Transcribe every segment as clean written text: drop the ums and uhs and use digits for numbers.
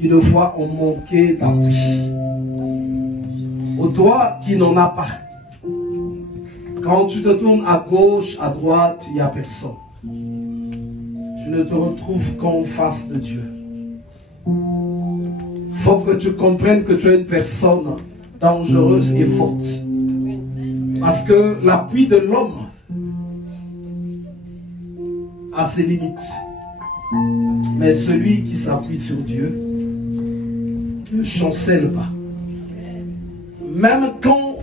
qui de fois ont manqué d'appui. Ou toi qui n'en as pas. Quand tu te tournes à gauche, à droite, il n'y a personne. Tu ne te retrouves qu'en face de Dieu. Il faut que tu comprennes que tu es une personne dangereuse et forte. Parce que l'appui de l'homme a ses limites. Mais celui qui s'appuie sur Dieu ne chancelle pas. Même quand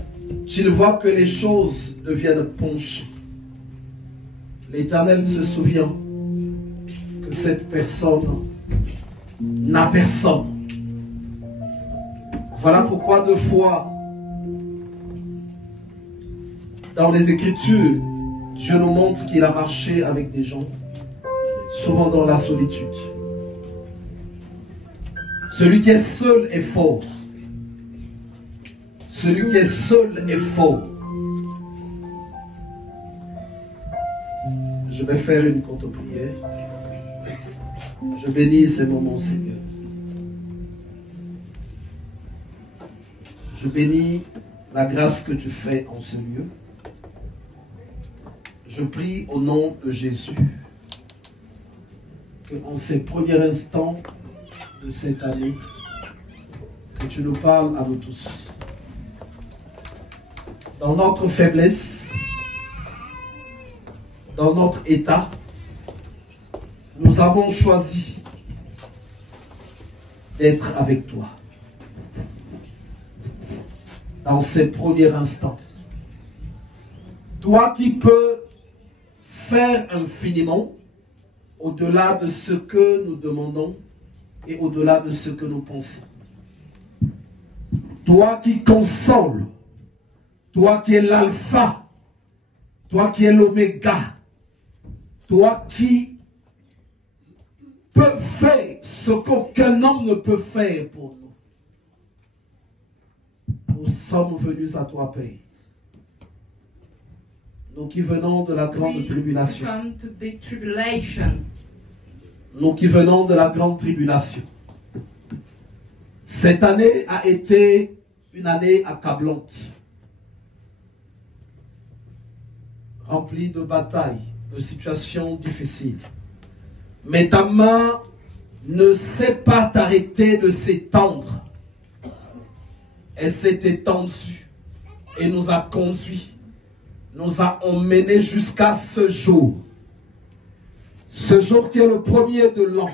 tu vois que les choses deviennent penchées, l'Éternel se souvient que cette personne n'a personne. Voilà pourquoi deux fois dans les Écritures, Dieu nous montre qu'il a marché avec des gens, souvent dans la solitude. Celui qui est seul est fort. Celui qui est seul est fort. Je vais faire une courte prière. Je bénis ces moments, Seigneur. Je bénis la grâce que tu fais en ce lieu. Je prie au nom de Jésus que en ces premiers instants de cette année, que tu nous parles à nous tous. Dans notre faiblesse, dans notre état, nous avons choisi d'être avec toi. Dans ces premiers instants. Toi qui peux faire infiniment au-delà de ce que nous demandons et au-delà de ce que nous pensons. Toi qui consoles, toi qui es l'alpha, toi qui es l'oméga, toi qui peux faire ce qu'aucun homme ne peut faire pour nous. Nous sommes venus à toi, Père. Nous qui venons de la grande tribulation. Nous qui venons de la grande tribulation. Cette année a été une année accablante. Remplie de batailles, de situations difficiles. Mais ta main ne sait pas t'arrêter de s'étendre. Elle s'est étendue et nous a conduits, nous a emmenés jusqu'à ce jour. Ce jour qui est le premier de l'an.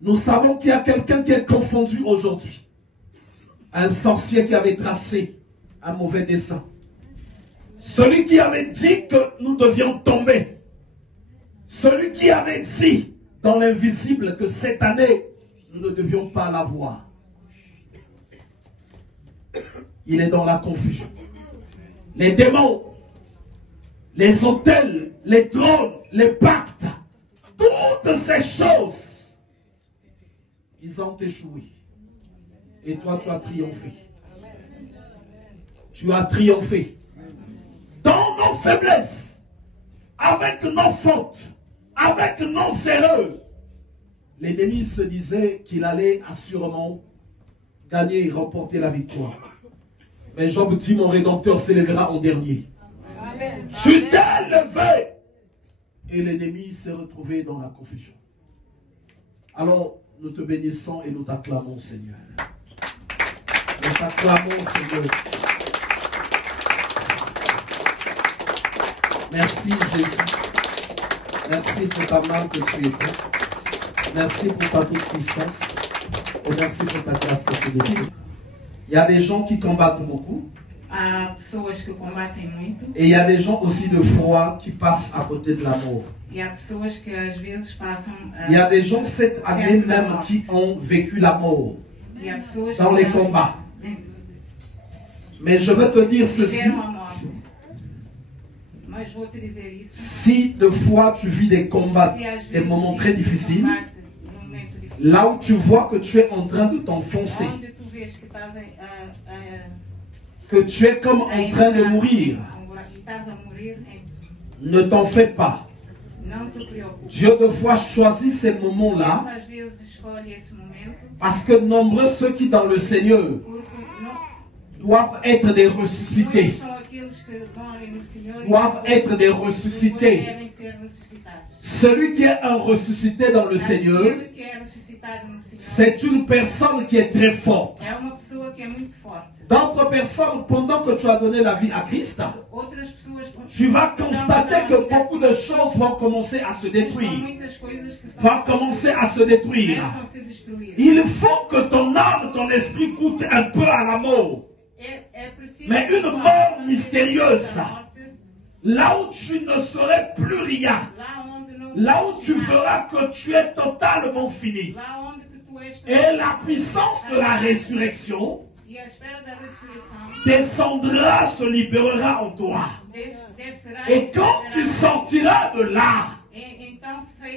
Nous savons qu'il y a quelqu'un qui est confondu aujourd'hui. Un sorcier qui avait tracé un mauvais dessein. Celui qui avait dit que nous devions tomber. Celui qui avait dit dans l'invisible que cette année, nous ne devions pas l'avoir. Il est dans la confusion. Les démons, les autels, les trônes, les pactes, toutes ces choses, ils ont échoué. Et toi, tu as triomphé. Tu as triomphé. Dans nos faiblesses, avec nos fautes, avec nos erreurs, l'ennemi se disait qu'il allait assurément gagner et remporter la victoire. Mais Job dit, mon Rédempteur s'élèvera en dernier. Amen. Tu t'es levé. Et l'ennemi s'est retrouvé dans la confusion. Alors, nous te bénissons et nous t'acclamons, Seigneur. Nous t'acclamons, Seigneur. Merci, Jésus. Merci pour ta main que tu es. Merci pour ta toute puissance. Et merci pour ta grâce que tu donnes. Il y a des gens qui combattent beaucoup. Et il y a des gens aussi de foi qui passent à côté de la mort. Il y a des gens cette année même qui ont vécu la mort dans les combats. Mais je veux te dire ceci. Si de fois tu vis des combats, des moments très difficiles, là où tu vois que tu es en train de t'enfoncer, que tu es comme en train de mourir, ne t'en fais pas. Dieu de fois choisit ces moments-là Parce que nombreux ceux qui dans le Seigneur doivent être des ressuscités. Doivent être des ressuscités. Celui qui est un ressuscité dans le Seigneur, c'est une personne qui est très forte. D'autres personnes, pendant que tu as donné la vie à Christ, tu vas constater que beaucoup de choses vont commencer à se détruire. Vont commencer à se détruire. Il faut que ton âme, ton esprit coûte un peu à la mort. Mais une mort mystérieuse. Là où tu ne serais plus rien. Là où tu verras que tu es totalement fini. Et la puissance de la résurrection descendra, se libérera en toi. Et quand tu sortiras de là,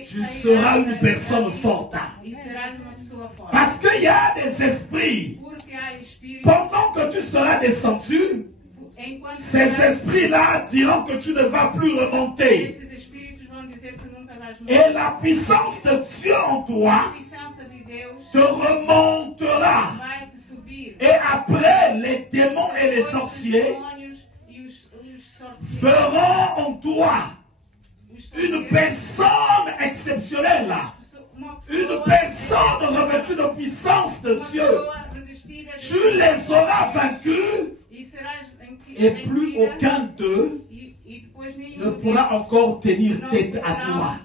tu seras une personne forte. Parce qu'il y a des esprits. Pendant que tu seras descendu, ces esprits-là diront que tu ne vas plus remonter. Et la puissance de Dieu en toi te remontera. Et après, les démons et les sorciers feront en toi une personne exceptionnelle. Une personne revêtue de puissance de Dieu. Tu les auras vaincus et plus aucun d'eux ne pourra encore tenir tête à toi.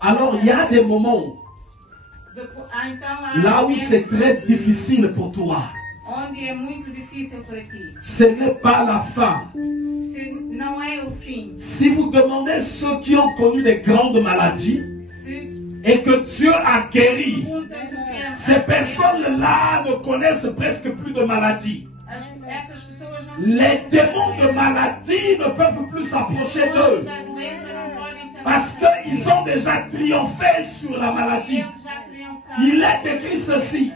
Alors il y a des moments là où c'est très difficile pour toi. Ce n'est pas la fin. Si vous demandez ceux qui ont connu des grandes maladies et que Dieu a guéri, ces personnes-là ne connaissent presque plus de maladies. Les démons de maladie ne peuvent plus s'approcher d'eux. Parce qu'ils ont déjà triomphé sur la maladie. Il est écrit ceci,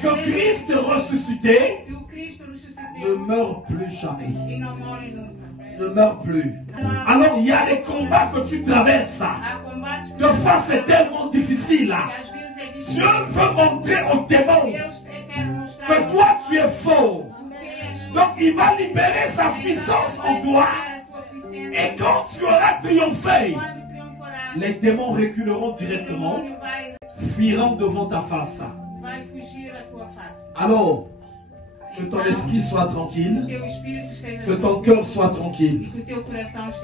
que Christ ressuscité ne meurt plus jamais. Ne meurt plus. Alors il y a des combats que tu traverses. Des fois c'est tellement difficile. Dieu veut montrer aux démons que toi tu es faux. Donc il va libérer sa puissance en toi. Et quand tu auras triomphé, les démons reculeront directement, fuiront devant ta face. Alors, que ton esprit soit tranquille, que ton cœur soit tranquille.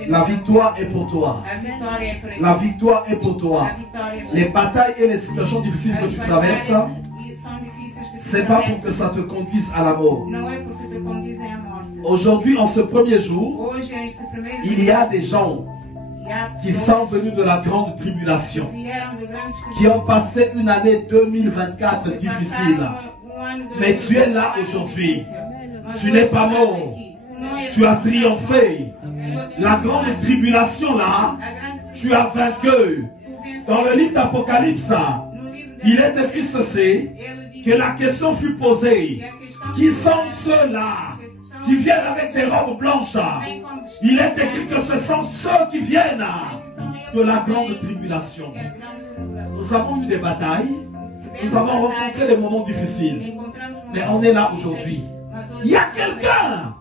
La victoire est pour toi. La victoire est pour toi. Les batailles et les situations difficiles que tu traverses, c'est pas pour que ça te conduise à la mort. Aujourd'hui, en ce premier jour, il y a des gens qui sont venus de la grande tribulation, qui ont passé une année 2024 difficile. Mais tu es là aujourd'hui. Tu n'es pas mort. Tu as triomphé. La grande tribulation là, tu as vaincu. Dans le livre d'Apocalypse, il est écrit ceci, que la question fut posée. Qui sont ceux-là qui viennent avec des robes blanches? Il est écrit que ce sont ceux qui viennent de la grande tribulation. Nous avons eu des batailles. Nous avons rencontré des moments difficiles. Mais on est là aujourd'hui. Il y a quelqu'un,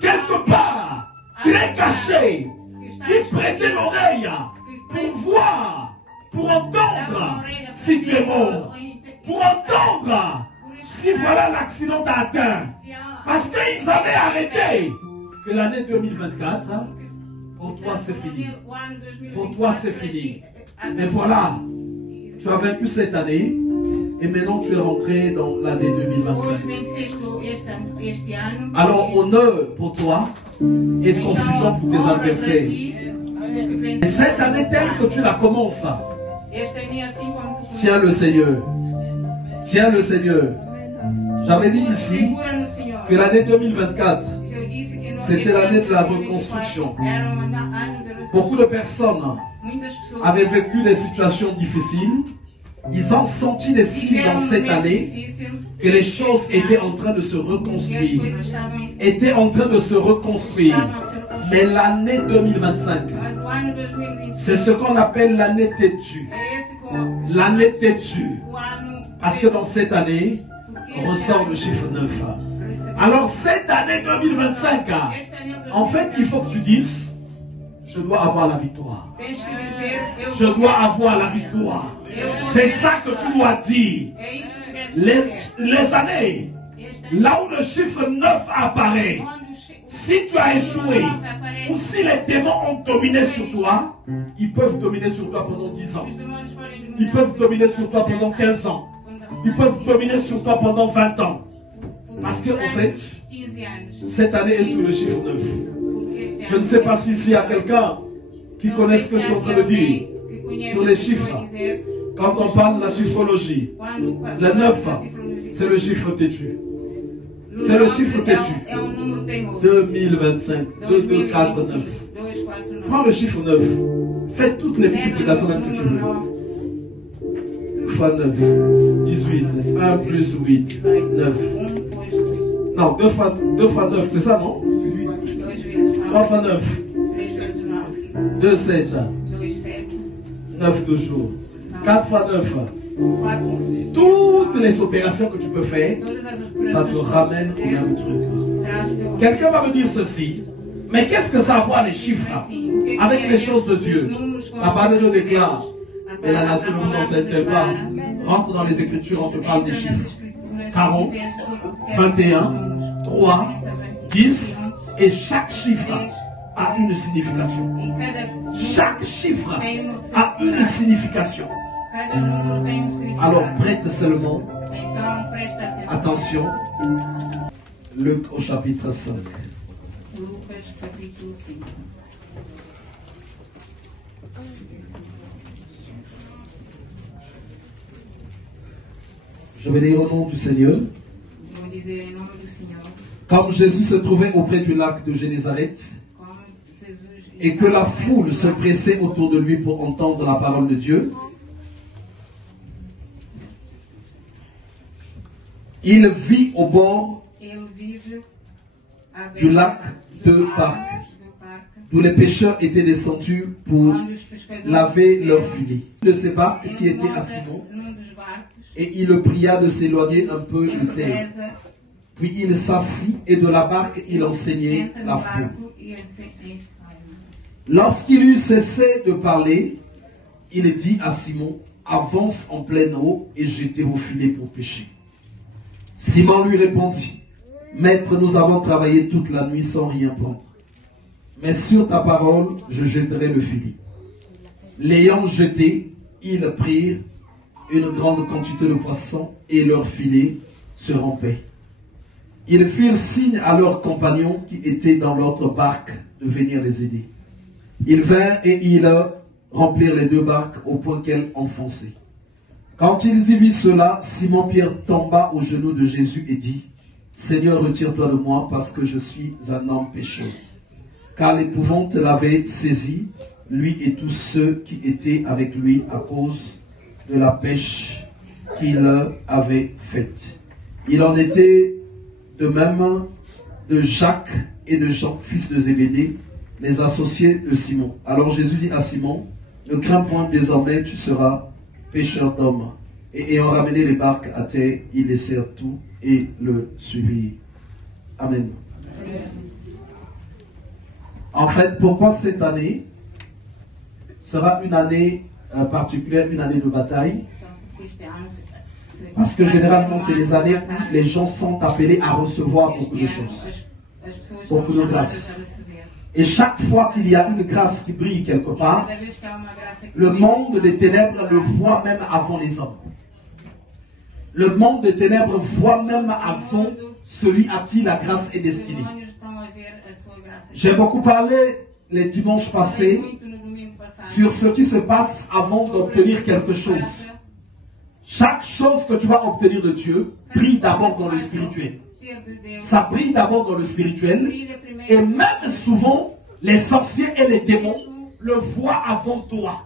quelque part, très caché, qui prêtait l'oreille pour voir, pour entendre si tu es mort. Pour entendre si voilà l'accident t'a atteint. Parce qu'ils avaient arrêté que l'année 2024, pour toi c'est fini. Pour toi c'est fini. Mais voilà, tu as vaincu cette année. Et maintenant tu es rentré dans l'année 2025. Alors honneur pour toi et confusion pour tes adversaires. Et cette année telle que tu la commences, tiens le Seigneur. Tiens le Seigneur. J'avais dit ici que l'année 2024, c'était l'année de la reconstruction. Beaucoup de personnes avaient vécu des situations difficiles. Ils ont senti des signes dans cette année que les choses étaient en train de se reconstruire. Étaient en train de se reconstruire. Mais l'année 2025, c'est ce qu'on appelle l'année têtue. l'année têtue. Parce que dans cette année, ressort le chiffre 9. Alors cette année 2025, en fait, il faut que tu dises, je dois avoir la victoire. Je dois avoir la victoire. C'est ça que tu dois dire. Les années, là où le chiffre 9 apparaît, si tu as échoué, ou si les démons ont dominé sur toi, ils peuvent dominer sur toi pendant 10 ans. Ils peuvent dominer sur toi pendant 15 ans. Ils peuvent dominer sur toi pendant 20 ans. Parce que, en fait, cette année est sur le chiffre 9. Je ne sais pas si ici il y a quelqu'un qui connaît ce que je suis en train de dire sur les chiffres. Quand on parle de la chiffrologie, le 9, c'est le chiffre têtu. C'est le chiffre têtu. 2025, 2, 2, 4, 9. Prends le chiffre 9. Fais toutes les multiplications que tu veux. 2 fois 9, 18. 1 plus 8, 9. Non, 2 fois 9, c'est ça, non? 3 fois 9. 2, 7. 9 toujours. 4 fois 9. Toutes les opérations que tu peux faire, ça te ramène au même truc. Quelqu'un va me dire ceci, mais qu'est-ce que ça a à voir les chiffres avec les choses de Dieu? La Bible nous déclare, et la nature ne vous enseigne pas. Rentre dans les Écritures, on te parle des chiffres. 40, 21, 3, 10, et chaque chiffre a une signification. Chaque chiffre a une signification. Alors prête seulement attention. Luc au chapitre 5. Je vais lire au nom du Seigneur. Comme Jésus se trouvait auprès du lac de Génézareth et que la foule se pressait autour de lui pour entendre la parole de Dieu, il vit au bord du lac deux barques, d'où les pêcheurs étaient descendus pour laver leurs filets. De ces barques qui étaient à Simon, et il le pria de s'éloigner un peu de terre. Puis il s'assit et de la barque il enseignait la foule. Lorsqu'il eut cessé de parler, il dit à Simon, avance en pleine eau et jetez vos filets pour pêcher. Simon lui répondit, Maître, nous avons travaillé toute la nuit sans rien prendre. Mais sur ta parole, je jetterai le filet. L'ayant jeté, ils prirent une grande quantité de poissons et leur filet se rompait. Ils firent signe à leurs compagnons qui étaient dans l'autre barque de venir les aider. Ils vinrent et ils remplirent les deux barques au point qu'elles enfonçaient. Quand ils y virent cela, Simon-Pierre tomba aux genoux de Jésus et dit, Seigneur, retire-toi de moi parce que je suis un homme pécheur. Car l'épouvante l'avait saisi, lui et tous ceux qui étaient avec lui à cause de la pêche qu'il avait faite. Il en était de même de Jacques et de Jean, fils de Zébédée, les associés de Simon. Alors Jésus dit à Simon, ne crains point, désormais tu seras pêcheur d'hommes. Et ayant ramené les barques à terre, ils laissèrent tout et le suivirent. Amen. En fait, pourquoi cette année sera une année particulière, une année de bataille? Parce que généralement, c'est les années où les gens sont appelés à recevoir beaucoup de choses, beaucoup de grâces. Et chaque fois qu'il y a une grâce qui brille quelque part, le monde des ténèbres le voit même avant les hommes. Le monde des ténèbres voit même avant celui à qui la grâce est destinée. J'ai beaucoup parlé les dimanches passés sur ce qui se passe avant d'obtenir quelque chose. Chaque chose que tu vas obtenir de Dieu brille d'abord dans le spirituel. Ça brille d'abord dans le spirituel. Et même souvent, les sorciers et les démons le voient avant toi.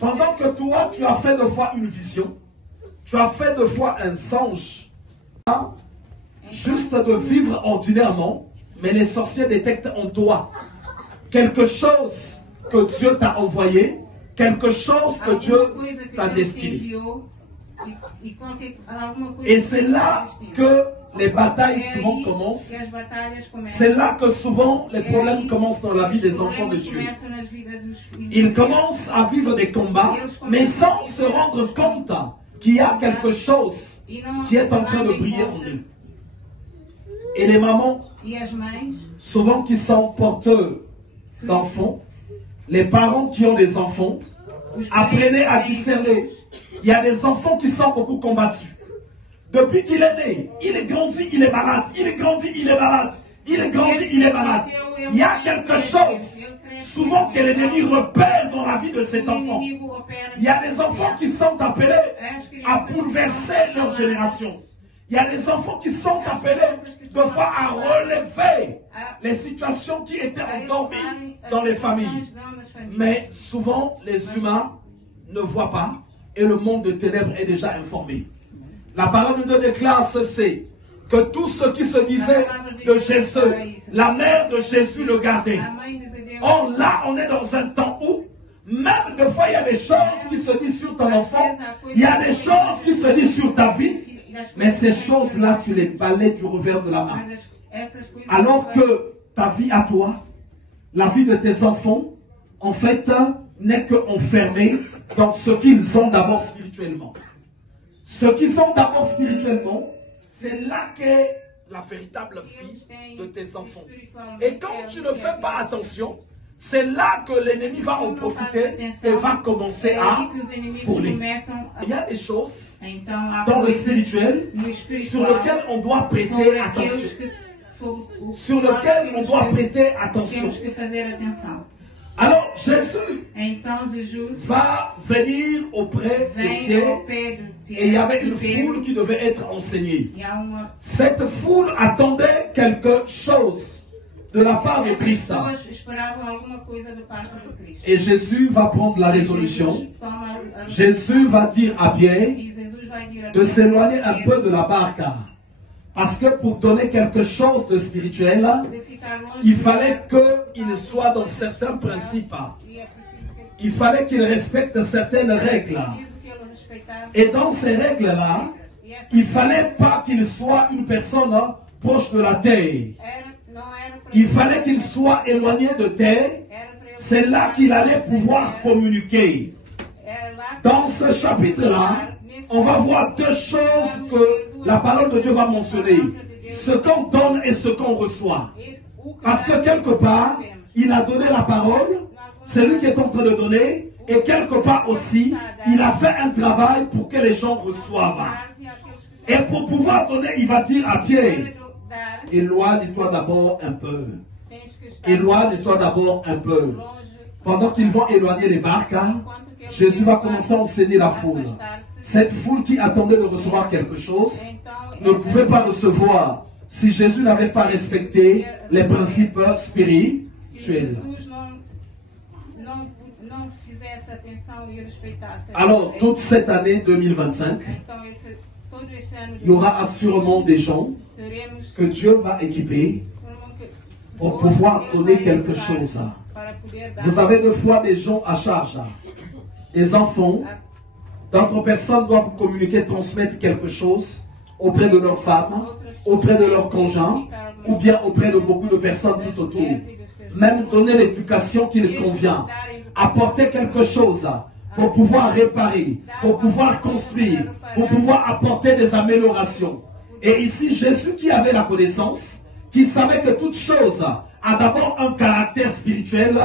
Pendant que toi, tu as fait de fois une vision, tu as fait de fois un songe, juste de vivre ordinairement, mais les sorciers détectent en toi quelque chose que Dieu t'a envoyé, quelque chose que Dieu t'a destiné. Et c'est là que les batailles souvent commencent. C'est là que souvent les problèmes commencent dans la vie des enfants de Dieu. Ils commencent à vivre des combats, mais sans se rendre compte qu'il y a quelque chose qui est en train de briller en eux. Et les mamans, souvent qui sont porteurs d'enfants, les parents qui ont des enfants, apprenez à discerner. Il y a des enfants qui sont beaucoup combattus. Depuis qu'il est né, il est grandi, il est malade. Il est grandi, il est malade. Il est grandi, il est malade. Il y a quelque chose, souvent, que l'ennemi repère dans la vie de cet enfant. Il y a des enfants qui sont appelés à bouleverser leur génération. Il y a des enfants qui sont appelés, de fois, à relever les situations qui étaient endormies dans les familles. Mais souvent, les humains ne voient pas et le monde de ténèbres est déjà informé. La parole de Dieu déclare ceci, que tout ce qui se disait de Jésus, la mère de Jésus le gardait. Or là, on est dans un temps où, même des fois, il y a des choses qui se disent sur ton enfant, il y a des choses qui se disent sur ta vie, mais ces choses-là, tu les balayes du revers de la main. Alors que ta vie à toi, la vie de tes enfants, en fait, n'est qu'enfermée dans ce qu'ils ont d'abord spirituellement. Ce qu'ils ont d'abord spirituellement, c'est là qu'est la véritable vie de tes enfants. Et quand tu ne fais pas attention, c'est là que l'ennemi va en profiter et va commencer à fourler. Il y a des choses dans le spirituel sur lesquelles on doit prêter attention. Sur lesquelles on doit prêter attention. Alors Jésus va venir auprès de Pierre et il y avait une foule qui devait être enseignée. Cette foule attendait quelque chose de la part de Christ. Et Jésus va prendre la résolution. Jésus va dire à Pierre de s'éloigner un peu de la barque. Parce que pour donner quelque chose de spirituel, il fallait qu'il soit dans certains principes. Il fallait qu'il respecte certaines règles. Et dans ces règles-là, il ne fallait pas qu'il soit une personne proche de la terre. Il fallait qu'il soit éloigné de terre. C'est là qu'il allait pouvoir communiquer. Dans ce chapitre-là, on va voir deux choses que la parole de Dieu va mentionner. Ce qu'on donne et ce qu'on reçoit. Parce que quelque part, il a donné la parole, c'est lui qui est en train de donner, et quelque part aussi, il a fait un travail pour que les gens reçoivent. Et pour pouvoir donner, il va dire à Pierre, éloigne-toi d'abord un peu. Éloigne-toi d'abord un peu. Pendant qu'ils vont éloigner les barques, Jésus va commencer à enseigner la foule. Cette foule qui attendait de recevoir quelque chose ne pouvait pas recevoir si Jésus n'avait pas respecté les principes spirituels. Alors, toute cette année 2025, il y aura assurément des gens que Dieu va équiper pour pouvoir donner quelque chose. Vous avez deux fois des gens à charge, des enfants. D'autres personnes doivent communiquer, transmettre quelque chose auprès de leurs femmes, auprès de leurs conjoints, ou bien auprès de beaucoup de personnes tout autour. Même donner l'éducation qui leur convient. Apporter quelque chose pour pouvoir réparer, pour pouvoir construire, pour pouvoir apporter des améliorations. Et ici, Jésus qui avait la connaissance, qui savait que toute chose a d'abord un caractère spirituel,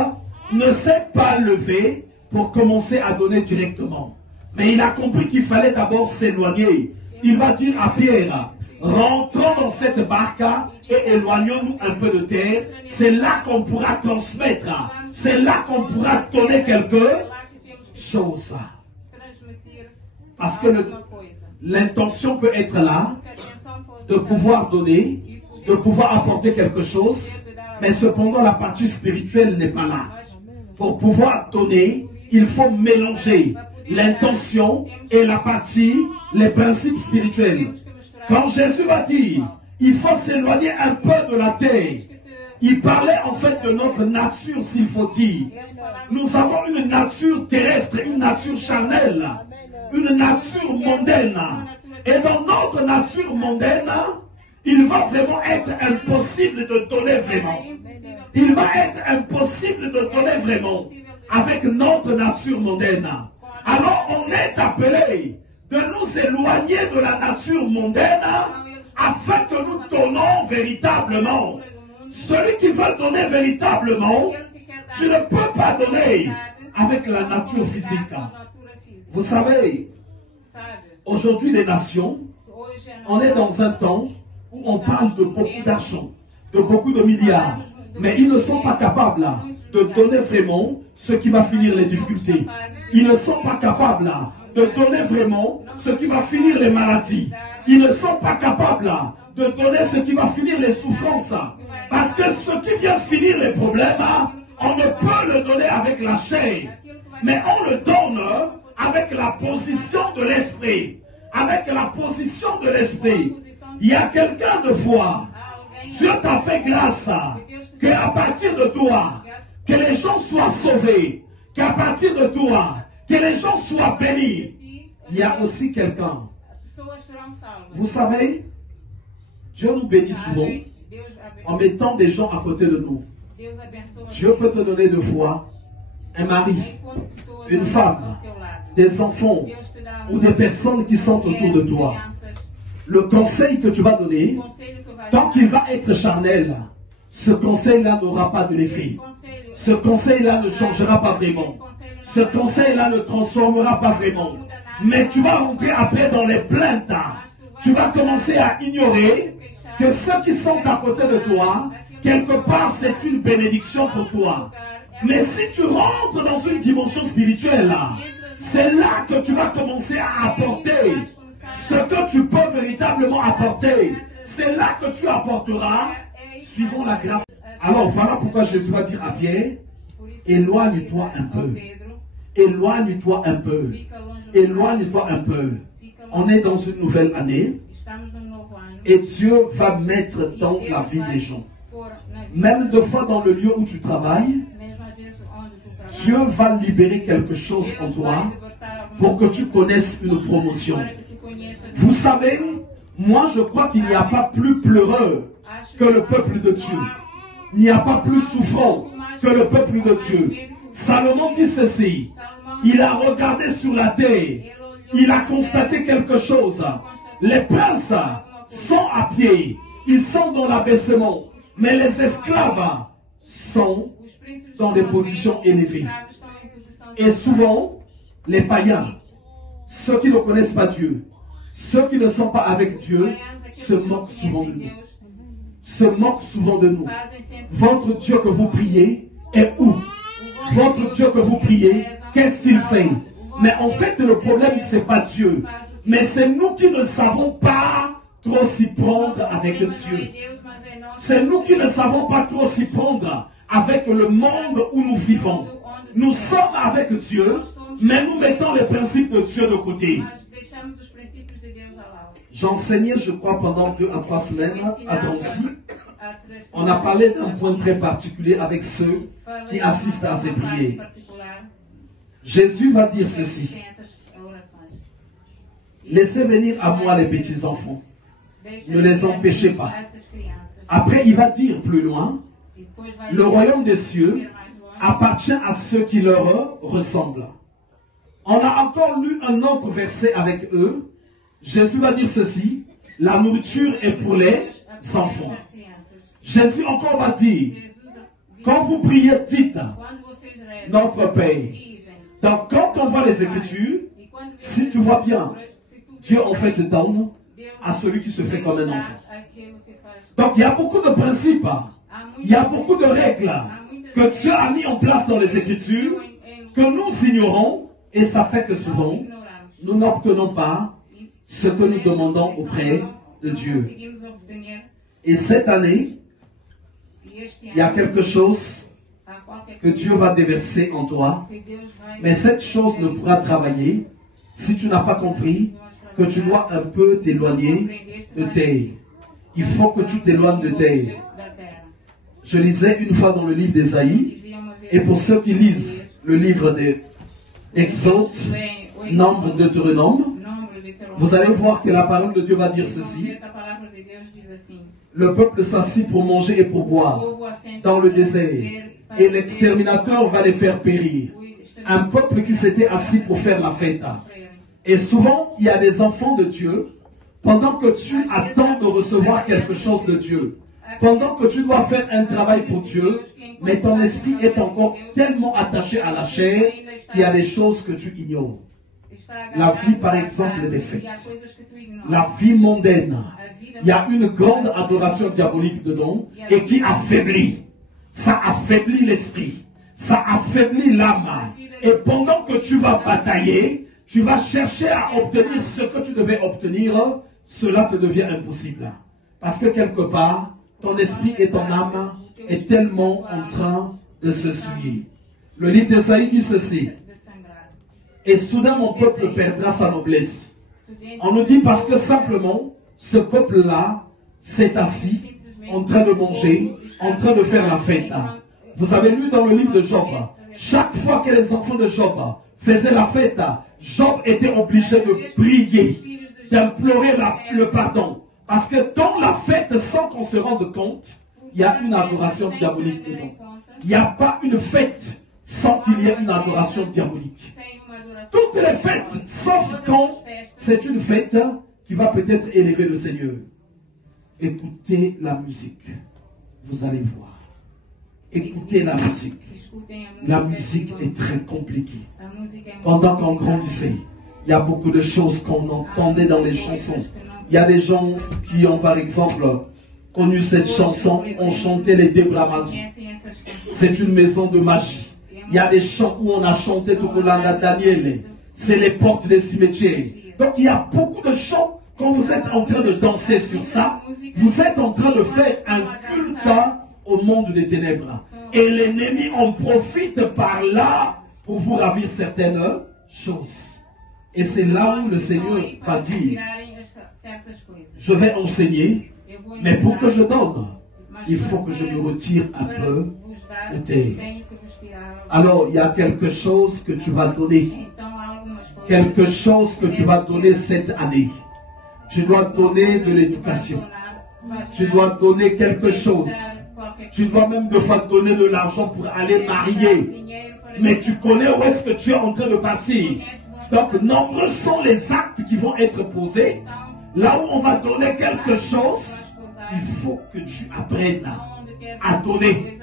ne s'est pas levé pour commencer à donner directement. Mais il a compris qu'il fallait d'abord s'éloigner. Il va dire à Pierre, rentrons dans cette barque et éloignons-nous un peu de terre. C'est là qu'on pourra transmettre. C'est là qu'on pourra donner quelque chose. Parce que l'intention peut être là, de pouvoir donner, de pouvoir apporter quelque chose, mais cependant la partie spirituelle n'est pas là. Pour pouvoir donner, il faut mélanger l'intention et la partie, les principes spirituels. Quand Jésus va dire, il faut s'éloigner un peu de la terre, Il parlait en fait de notre nature, s'il faut dire. Nous avons une nature terrestre, une nature charnelle, une nature mondaine. Et dans notre nature mondaine, il va vraiment être impossible de donner vraiment. Il va être impossible de donner vraiment avec notre nature mondaine. Alors on est appelé de nous éloigner de la nature mondaine afin que nous donnons véritablement. Celui qui veut donner véritablement, tu ne peux pas donner avec la nature physique. Vous savez, aujourd'hui les nations, on est dans un temps où on parle de beaucoup d'argent, de beaucoup de milliards, mais ils ne sont pas capables de donner vraiment ce qui va finir les difficultés. Ils ne sont pas capables de donner vraiment ce qui va finir les maladies. Ils ne sont pas capables de donner ce qui va finir les souffrances. Parce que ce qui vient finir les problèmes, on ne peut le donner avec la chair, mais on le donne avec la position de l'esprit. Avec la position de l'esprit. Il y a quelqu'un de foi. Dieu t'a fait grâce qu'à partir de toi, que les gens soient sauvés, qu'à partir de toi, que les gens soient bénis. Il y a aussi quelqu'un. Vous savez, Dieu nous bénit souvent en mettant des gens à côté de nous. Dieu peut te donner de foi un mari, une femme, des enfants ou des personnes qui sont autour de toi. Le conseil que tu vas donner, tant qu'il va être charnel, ce conseil-là n'aura pas de l'effet. Ce conseil-là ne changera pas vraiment. Ce conseil-là ne transformera pas vraiment. Mais tu vas rentrer après dans les plaintes. Tu vas commencer à ignorer que ceux qui sont à côté de toi, quelque part, c'est une bénédiction pour toi. Mais si tu rentres dans une dimension spirituelle, c'est là que tu vas commencer à apporter ce que tu peux véritablement apporter. C'est là que tu apporteras suivant la grâce. Alors voilà pourquoi Jésus va dire à Pierre, éloigne-toi un peu. Éloigne-toi un peu. Éloigne-toi un peu. On est dans une nouvelle année et Dieu va mettre dans la vie des gens. Même deux fois dans le lieu où tu travailles, Dieu va libérer quelque chose en toi pour que tu connaisses une promotion. Vous savez, moi je crois qu'il n'y a pas plus pleureux que le peuple de Dieu. Il n'y a pas plus souffrant que le peuple de Dieu. Salomon dit ceci, il a regardé sur la terre, il a constaté quelque chose. Les princes sont à pied, ils sont dans l'abaissement, mais les esclaves sont dans des positions élevées. Et souvent, les païens, ceux qui ne connaissent pas Dieu, ceux qui ne sont pas avec Dieu, se moquent souvent de nous. Se moquent souvent de nous. Votre Dieu que vous priez est où? Votre Dieu que vous priez, qu'est-ce qu'il fait? Mais en fait, le problème, ce n'est pas Dieu. Mais c'est nous qui ne savons pas trop s'y prendre avec Dieu. C'est nous qui ne savons pas trop s'y prendre avec le monde où nous vivons. Nous sommes avec Dieu, mais nous mettons les principes de Dieu de côté. J'enseignais, je crois, pendant 2 à 3 semaines à Drancy. On a parlé d'un point très particulier avec ceux qui assistent à ces prières. Jésus va dire ceci. Laissez venir à moi les petits enfants. Ne les empêchez pas. Après, il va dire plus loin, le royaume des cieux appartient à ceux qui leur ressemblent. On a encore lu un autre verset avec eux. Jésus va dire ceci, la nourriture est pour les enfants. Jésus encore va dire, quand vous priez, dites, notre Père. Donc quand on voit les Écritures, si tu vois bien, Dieu en fait donne à celui qui se fait comme un enfant. Donc il y a beaucoup de principes, il y a beaucoup de règles que Dieu a mis en place dans les Écritures, que nous ignorons, et ça fait que souvent, nous n'obtenons pas ce que nous demandons auprès de Dieu. Et cette année, il y a quelque chose que Dieu va déverser en toi, mais cette chose ne pourra travailler si tu n'as pas compris que tu dois un peu t'éloigner de terre. Il faut que tu t'éloignes de terre. Je lisais une fois dans le livre d'Ésaïe, et pour ceux qui lisent le livre des Exode, Nombre, Deutéronome, vous allez voir que la parole de Dieu va dire ceci. Le peuple s'assit pour manger et pour boire dans le désert, et l'exterminateur va les faire périr. Un peuple qui s'était assis pour faire la fête. Et souvent, il y a des enfants de Dieu, pendant que tu attends de recevoir quelque chose de Dieu, pendant que tu dois faire un travail pour Dieu, mais ton esprit est encore tellement attaché à la chair qu'il y a des choses que tu ignores. La vie, par exemple, des fêtes. La vie mondaine. Il y a une grande adoration diabolique dedans et qui affaiblit. Ça affaiblit l'esprit. Ça affaiblit l'âme. Et pendant que tu vas batailler, tu vas chercher à obtenir ce que tu devais obtenir, cela te devient impossible. Parce que quelque part, ton esprit et ton âme est tellement en train de se souiller. Le livre d'Ésaïe dit ceci. Et soudain mon peuple perdra sa noblesse. On nous dit parce que simplement, ce peuple-là s'est assis, en train de manger, en train de faire la fête. Vous avez lu dans le livre de Job, chaque fois que les enfants de Job faisaient la fête, Job était obligé de prier, d'implorer le pardon. Parce que dans la fête, sans qu'on se rende compte, il y a une adoration diabolique dedans. Il n'y a pas une fête sans qu'il y ait une adoration diabolique. Toutes les fêtes, sauf quand c'est une fête qui va peut-être élever le Seigneur. Écoutez la musique. Vous allez voir. Écoutez la musique. La musique est très compliquée. Pendant qu'on grandissait, il y a beaucoup de choses qu'on entendait dans les chansons. Il y a des gens qui ont par exemple connu cette chanson, ont chanté les Débramazou. C'est une maison de magie. Il y a des chants où on a chanté Tokolanda Daniel. C'est les portes des cimetières. Donc il y a beaucoup de chants. Quand vous êtes en train de danser sur ça, vous êtes en train de faire un culte au monde des ténèbres. Et l'ennemi en profite par là pour vous ravir certaines choses. Et c'est là où le Seigneur va dire, je vais enseigner, mais pour que je donne, il faut que je me retire un peu de terre. Alors, il y a quelque chose que tu vas donner. Quelque chose que tu vas donner cette année. Tu dois donner de l'éducation. Tu dois donner quelque chose. Tu dois même de fois donner de l'argent pour aller marier. Mais tu connais où est-ce que tu es en train de partir. Donc, nombreux sont les actes qui vont être posés. Là où on va donner quelque chose, il faut que tu apprennes à donner.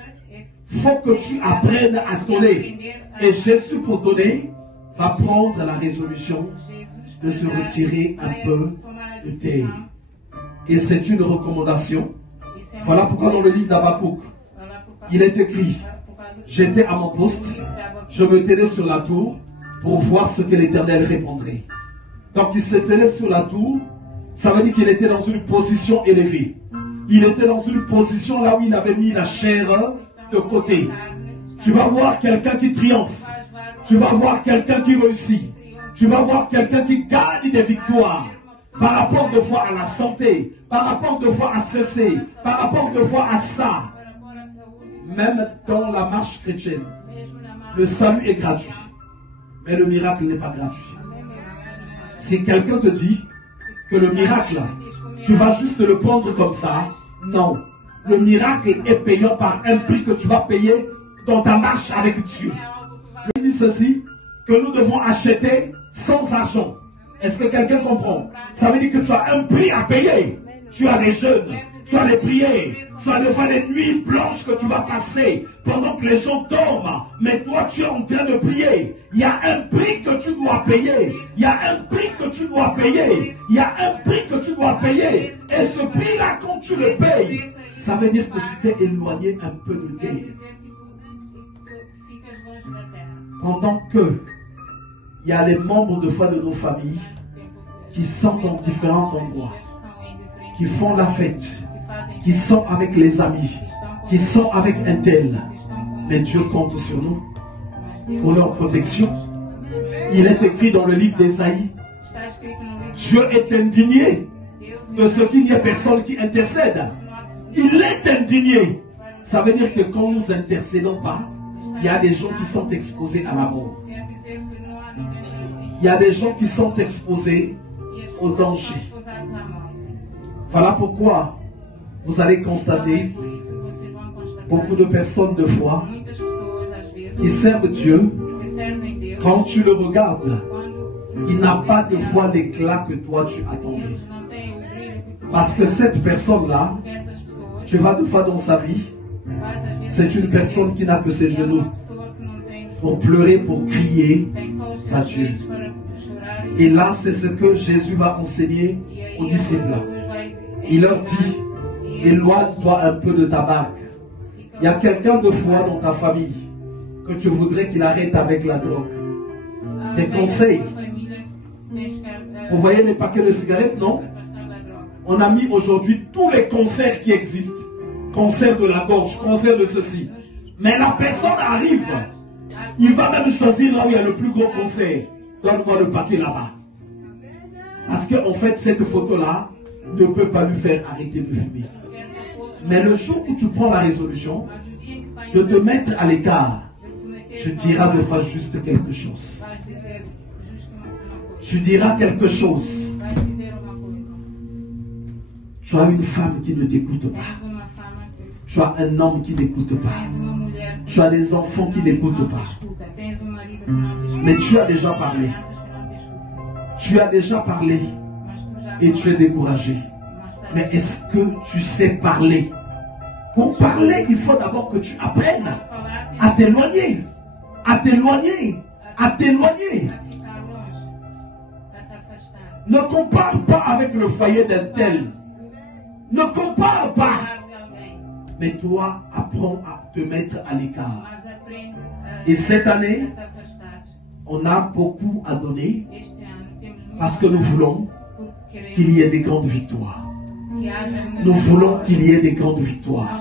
Il faut que tu apprennes à donner. Et Jésus, pour donner, va prendre la résolution de se retirer un peu de terre. Et c'est une recommandation. Voilà pourquoi dans le livre d'Habakkuk, il est écrit, j'étais à mon poste, je me tenais sur la tour pour voir ce que l'Éternel répondrait. Donc il se tenait sur la tour, ça veut dire qu'il était dans une position élevée. Il était dans une position là où il avait mis la chair de côté. Tu vas voir quelqu'un qui triomphe. Tu vas voir quelqu'un qui réussit. Tu vas voir quelqu'un qui gagne des victoires. Par rapport de fois à la santé, par rapport de fois à ceci, par rapport de fois à ça. Même dans la marche chrétienne, le salut est gratuit. Mais le miracle n'est pas gratuit. Si quelqu'un te dit que le miracle, tu vas juste le prendre comme ça, non. Le miracle est payant par un prix que tu vas payer dans ta marche avec Dieu. Il dit ceci, que nous devons acheter sans argent. Est-ce que quelqu'un comprend? Ça veut dire que tu as un prix à payer. Tu as des jeûnes, tu as des prières, tu as des fois des nuits blanches que tu vas passer pendant que les gens dorment. Mais toi, tu es en train de prier. Il y a un prix que tu dois payer. Il y a un prix que tu dois payer. Il y a un prix que tu dois payer. Et ce prix-là, quand tu le payes, ça veut dire que tu t'es éloigné un peu de terre. Pendant que il y a les membres de foi de nos familles qui sont dans différents endroits, qui font la fête, qui sont avec les amis, qui sont avec un tel. Mais Dieu compte sur nous pour leur protection. Il est écrit dans le livre d'Ésaïe, Dieu est indigné de ce qu'il n'y ait personne qui intercède. Il est indigné Ça veut dire que quand nous intercédons pas, il y a des gens qui sont exposés à la mort. Il y a des gens qui sont exposés au danger. Voilà pourquoi vous allez constater beaucoup de personnes de foi qui servent Dieu. Quand tu le regardes, il n'a pas de foi l'éclat que toi tu attendais. Parce que cette personne-là, tu vas deux fois dans sa vie, c'est une personne qui n'a que ses genoux pour pleurer, pour crier à Dieu. Et là, c'est ce que Jésus va enseigner aux disciples. Il leur dit, éloigne-toi un peu de ta barque. Il y a quelqu'un de foi dans ta famille que tu voudrais qu'il arrête avec la drogue. Tes conseils. Vous voyez les paquets de cigarettes, non? On a mis aujourd'hui tous les concerts qui existent. Cancer de la gorge, cancer de ceci. Mais la personne arrive. Il va même choisir là où il y a le plus gros cancer. Donne-moi le paquet là-bas. Parce qu'en fait, cette photo-là ne peut pas lui faire arrêter de fumer. Mais le jour où tu prends la résolution de te mettre à l'écart, tu diras de fois juste quelque chose. Tu diras quelque chose. Tu as une femme qui ne t'écoute pas. Tu as un homme qui n'écoute pas. Tu as des enfants qui n'écoutent pas. Mais tu as déjà parlé. Tu as déjà parlé. Et tu es découragé. Mais est-ce que tu sais parler? Pour parler, il faut d'abord que tu apprennes à t'éloigner. À t'éloigner. À t'éloigner. Ne compare pas avec le foyer d'un tel. Ne compare pas. Mais toi, apprends à te mettre à l'écart. Et cette année, on a beaucoup à donner parce que nous voulons qu'il y ait des grandes victoires. Nous voulons qu'il y ait des grandes victoires.